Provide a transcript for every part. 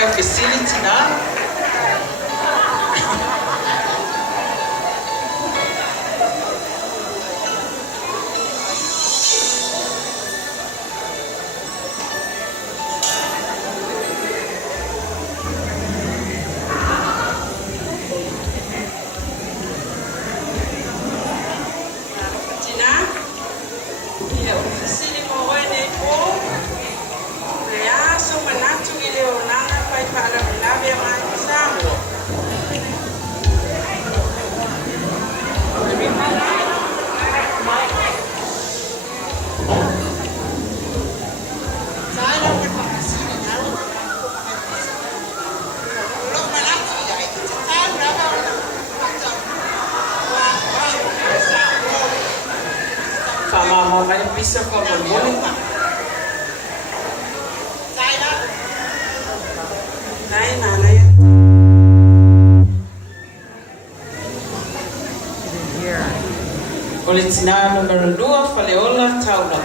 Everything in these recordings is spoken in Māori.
ka facility na. Bisa kau boleh tak? Naik mana ya? Oleh tina nomor 2 Faleola Taula.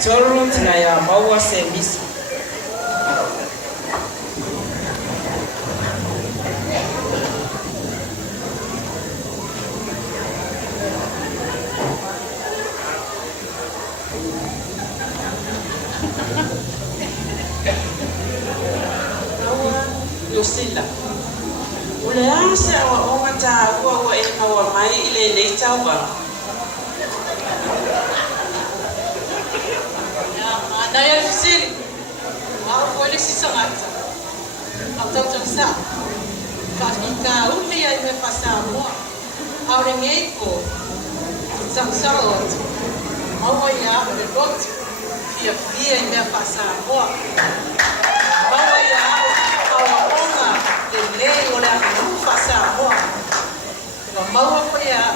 Tolu tinaya maua se misi. Yosila. Ule asa wa omata wa ema wa mai ile leita wa. Daya fisiri, aku boleh sisa mata. Atau jangsa, kalau uli yang berpasal mo, orang itu jangsa lot, mau ya berlot, dia yang berpasal mo, mau ya orang lelai oleh berpasal mo, mau apa ya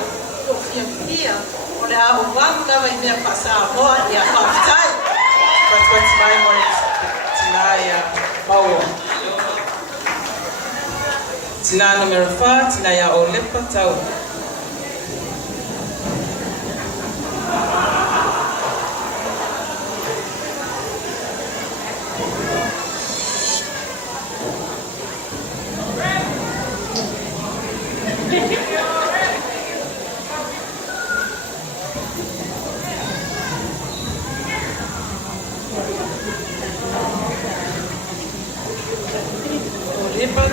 dia oleh orang yang berpasal mo ya pasal. What's my morning tinaya Paulo. Tina numero 4 tinaya Olepa Tau.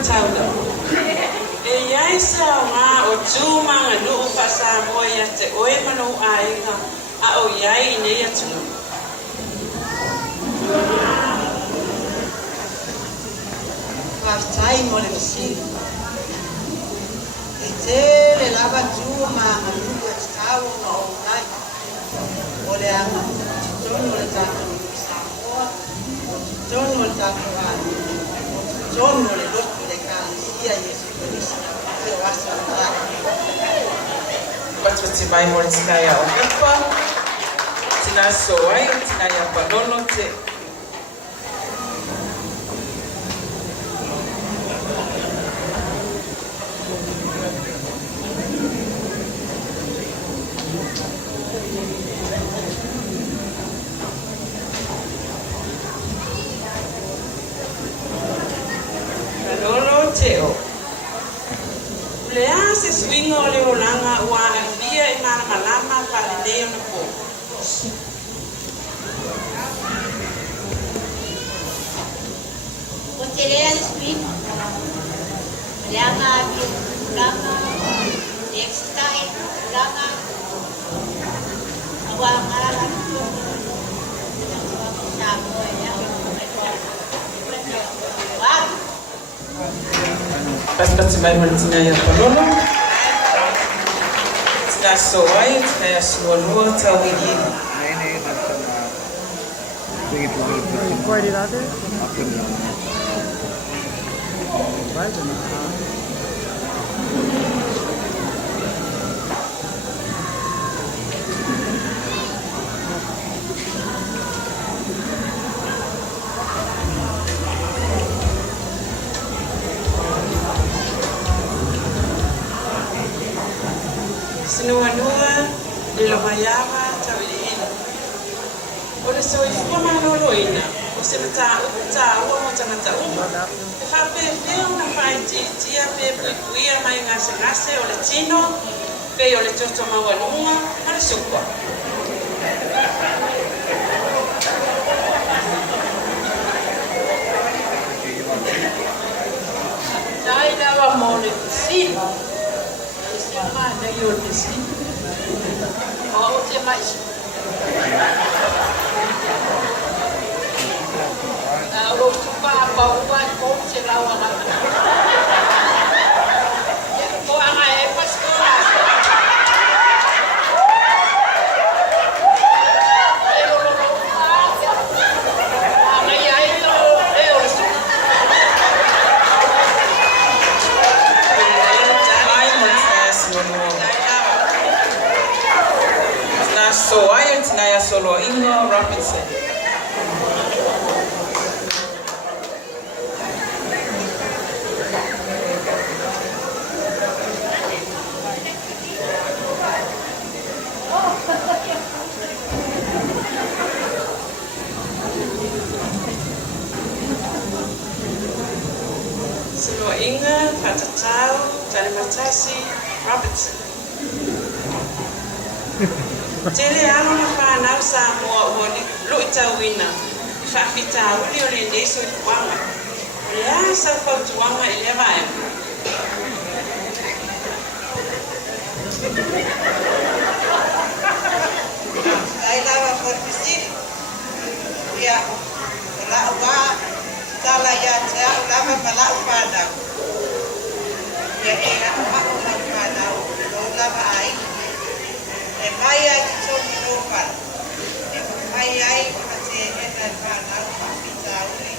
Taula. E yai sa nga o tuma nga nuu pasa mo ya te oe manu ainga a o yai ne ya tunu. Pastai mo le si. E te le lava tuma nga nuu ya tau nga o nai. O le anga tono le tatu sa mo. Tono le tatu a. Tono le lotu. Watu timai mo tinaya Olepa. Tina soai tinaya Panono te. te o. Lea se swinga o le olanga ua a via I mana malama pale leo na po. O te lea le swinga. Leanga a via ulanga. Le extai ulanga. Awa ngala. Pastor Timaiman tina ya panono. Tina soai, tina ya suolua tawini. Recorded out there? Right or not? Sinuanua, Lilomayama, Tawini. O le soi fua manoloina, o se mata ua mo tangata uma. E whape leo na whai tia pe puia mai ngase o le tino, pe o le toto mawalunga, ma le sukwa. Nai nawa mo le kusina. Na yo le kusina. O te mais. O tupa pa ua ko se lawa na. Ko anga e paskola. So I tina ya solo Ingo Robinson. Solo Inga Patatau Talimatasi Robinson. Tele ano na whanau sa mua o luita wina. Whawhita uli o le neso I wanga. O le a sa whautuanga I le vai. Ai lava forfisiri. Ia, la wa tala ya tia lava pala upada. Ia ina ma una upada. Lo lava ai. E mai ai to ni no pa. E mai ai pa te e na pa na pa pita uli.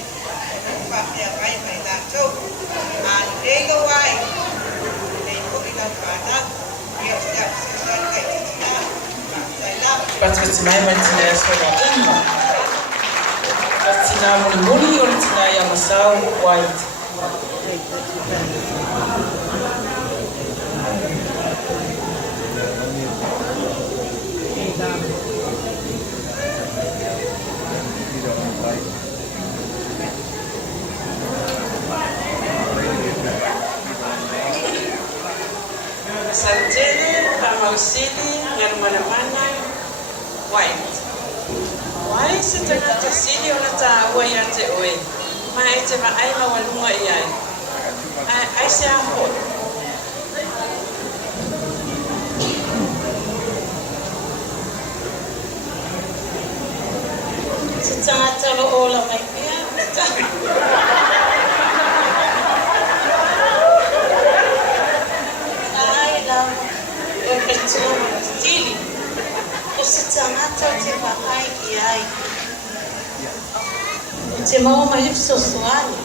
Pa te ai mai na to. A e go ai. E ko ni na pa na. Ia sia sia kai tina. Pastor Timaiman tina ya solo Inga. Tina muli o tina ya masau white. Santele, Pamausili, Ngarmanamana, white. Why is it not to see you on a way at the way? My item, I know one more yai. I say a hole. Tangata all of my fear. Stili, o se tangata o te wahai I ai. O te maua mai so soani.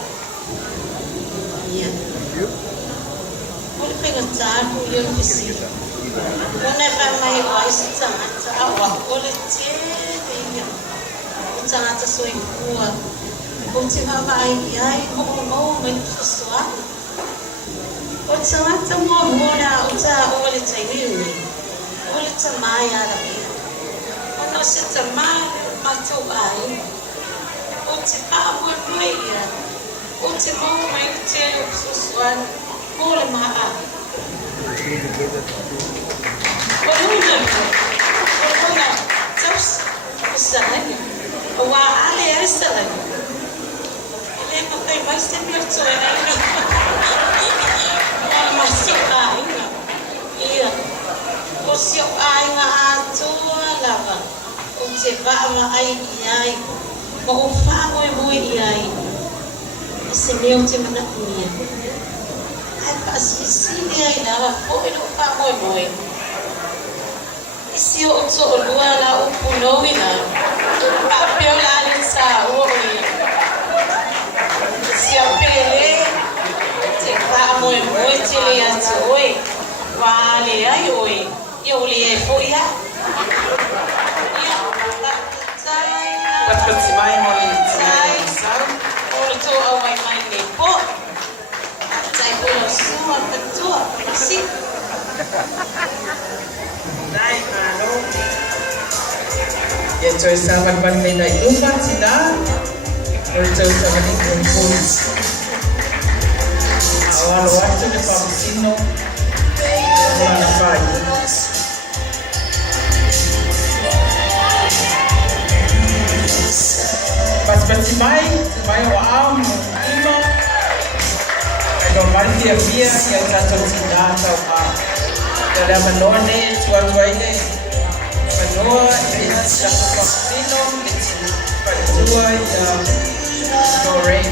Ia. O le whenga tāku I o kisi. O ne whai mai o ai se tangata awa. O le te ia. O tangata soi kua. O te wahai I ai. O maua mai so soani. O tangata mua mora o ta o le taimiuni. O le tamai ara ia. O no se tamai matou ai. O te pāpua mai ia. O te mau mai te o susuan, mo le maa. O luna, taus, o salani. O wa ale ari salani. Ele papai mais te perto era ina. O masuk ainga. Ia. O se ainga atua lava. O te va ai iai. Ma o fa mo iai. Se meu te mana kunia. Ai pa sisi ai lava o no fa mo. Isi o to lua la o punowi na. Pa peo la sa o ia. Se apele te fa mo te le atoi. Wa le ai oi. Yo le fo ia. Wat si mai mo i to away my nepo. Tay ko lo suma patua. Si. Dai ano. Ya choy sa ban na lupa sila. Or choy sa ban ng foods. Awal waktu de pamsino. Wala na pa. Mas bersimai o am ima agak mari dia yang satu cinta atau dalam menone tua ini menua ini satu vaksinum tua yang goreng